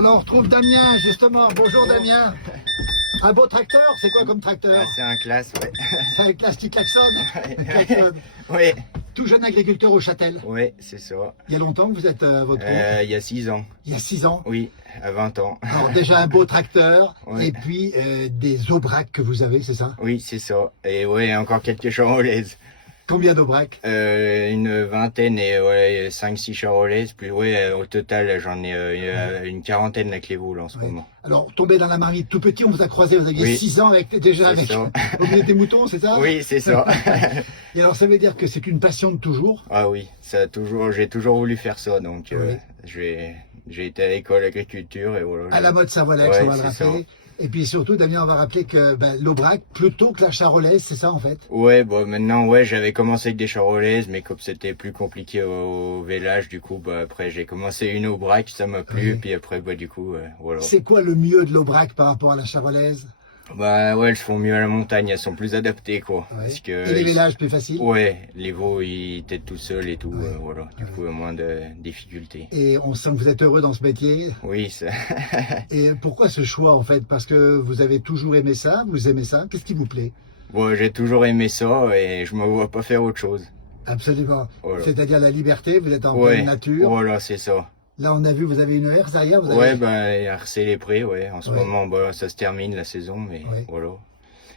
Alors on retrouve Damien justement. Bonjour Damien. Un beau tracteur, c'est quoi comme tracteur? Ah, c'est un classe, ouais. C'est avec la petite klaxon. Ouais. Ouais. Tout jeune agriculteur au Châtel. Ouais, c'est ça. Il y a longtemps que vous êtes à votre compte? Il y a 6 ans. Il y a 6 ans. Oui, à 20 ans. Alors déjà un beau tracteur Ouais. et puis des aubracs que vous avez, c'est ça? Oui, c'est ça. Et ouais, encore quelques charolaises. Combien d'aubracs? Une vingtaine et ouais, 5-6 charolaises. Puis ouais, au total, j'en ai une quarantaine à Clévoul en ce Ouais. moment. Alors tombé dans la marmite tout petit, on vous a croisé, vous aviez Oui. 6 ans avec déjà C'est avec ça. au milieu des moutons, c'est ça? Oui, c'est ça. Et alors ça veut dire que c'est une passion de toujours? Ah oui, ça a toujours, j'ai toujours voulu faire ça. Donc Oui. j'ai été à l'école d'agriculture et voilà. À la mode Savolex, Ouais, on va le c'est rappeler. Et puis surtout, Damien, on va rappeler que l'aubrac, plutôt que la charolaise, c'est ça en fait? Ouais, bon, maintenant, ouais, j'avais commencé avec des charolaises, mais comme c'était plus compliqué au vélage, du coup, bah, après, j'ai commencé une aubrac, ça m'a plu, Oui. puis après, bah, du coup, voilà. C'est quoi le mieux de l'aubrac par rapport à la charolaise? Bah, ouais, elles se font mieux à la montagne, elles sont plus adaptées, quoi. Ouais. Parce que, Et les vélages plus faciles? ouais, les veaux, ils têtent tout seuls et tout, Ouais. voilà. Du coup, moins de difficultés. Et on sent que vous êtes heureux dans ce métier. Oui, ça. Et pourquoi ce choix en fait? Parce que vous avez toujours aimé ça, vous aimez ça, qu'est-ce qui vous plaît? Bon, j'ai toujours aimé ça et je me vois pas faire autre chose. Absolument. Voilà. C'est-à-dire la liberté, vous êtes en Ouais, pleine nature. voilà, c'est ça. Là, on a vu, vous avez une herse derrière. Vous avez... Ouais, ben, RC les prés, ouais. En ce Ouais. moment, bah, ça se termine la saison, mais Ouais. voilà.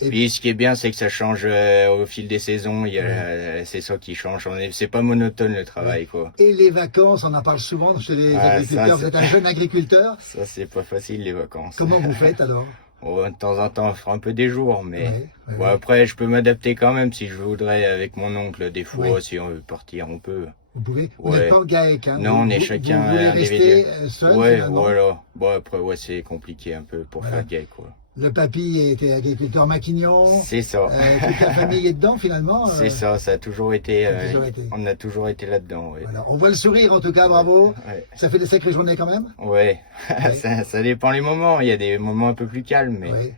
Et- Puis ce qui est bien, c'est que ça change au fil des saisons. Il y a, c'est ça qui change. C'est pas monotone le travail, quoi. Et les vacances, on en parle souvent chez les Ah, agriculteurs. ça, Vous êtes un jeune agriculteur. Ça, c'est pas facile les vacances. Comment vous faites alors? Oh, de temps en temps, on fera un peu des jours, mais Ouais, bon, après, je peux m'adapter quand même si je voudrais avec mon oncle. Des fois, Ouais. si on veut partir, on peut. Vous pouvez? Vous Ouais. n'êtes pas en GAEC, hein? Non, on est Vous- chacun Vous voulez individuel. rester seul Ouais, finalement? voilà. Bon, après, ouais, c'est compliqué un peu pour Voilà. faire gay, quoi. Le papy était agriculteur maquignon. C'est ça. Toute la famille est dedans finalement. C'est ça, ça a toujours été, ça a toujours été. on a toujours été là-dedans, ouais. Voilà. On voit le sourire en tout cas, bravo. Ouais, Ça fait des sacrées journées quand même. ouais. Ouais. Ça dépend les moments, il y a des moments un peu plus calmes, mais Oui.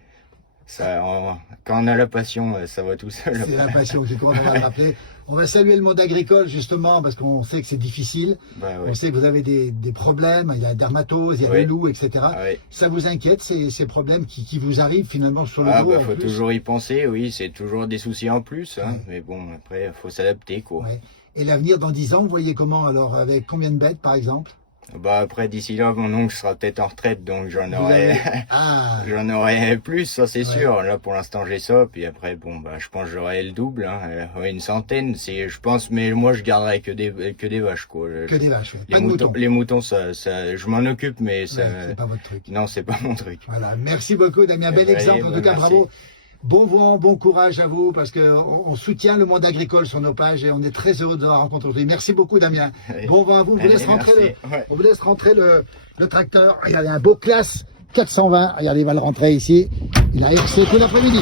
quand on a la passion, ça va tout seul. C'est la passion qui compte, on va le rappeler. On va saluer le monde agricole justement parce qu'on sait que c'est difficile. Bah, ouais. On sait que vous avez des problèmes, il y a la dermatose, il y a Ouais. le loup, etc. Ah, ouais. Ça vous inquiète ces problèmes qui vous arrivent finalement sur le Ah, dos bah, en faut plus? toujours y penser, oui, c'est toujours des soucis en plus, hein, Ouais. mais bon, après, faut s'adapter, quoi. Ouais. Et l'avenir dans 10 ans, vous voyez comment alors? Avec combien de bêtes par exemple? Bah, après, d'ici là, mon oncle sera peut-être en retraite, donc Vous avez- Ah, j'en aurai plus, ça c'est Ouais. sûr. Là, pour l'instant, j'ai ça. Puis après, bon, bah, je pense que j'aurai le double, hein. Ouais, une centaine, je pense, mais moi, je garderai que des vaches, quoi. que des vaches, oui. Les Pas de moutons. Les moutons, je m'en occupe, mais ça, Ouais, c'est pas votre truc. non, c'est pas mon truc. Voilà, merci beaucoup Damien, bel Eh ben, exemple, en bah, tout cas merci. bravo. Bon vent, bon courage à vous, parce qu'on soutient le monde agricole sur nos pages et on est très heureux de la rencontre aujourd'hui. Merci beaucoup Damien. Allez. Bon vent à vous, on vous Allez, laisse rentrer, merci. Ouais. on vous laisse rentrer le tracteur. Regardez, un beau classe 420, regardez, il va le rentrer ici. Il a RC tout l'après-midi.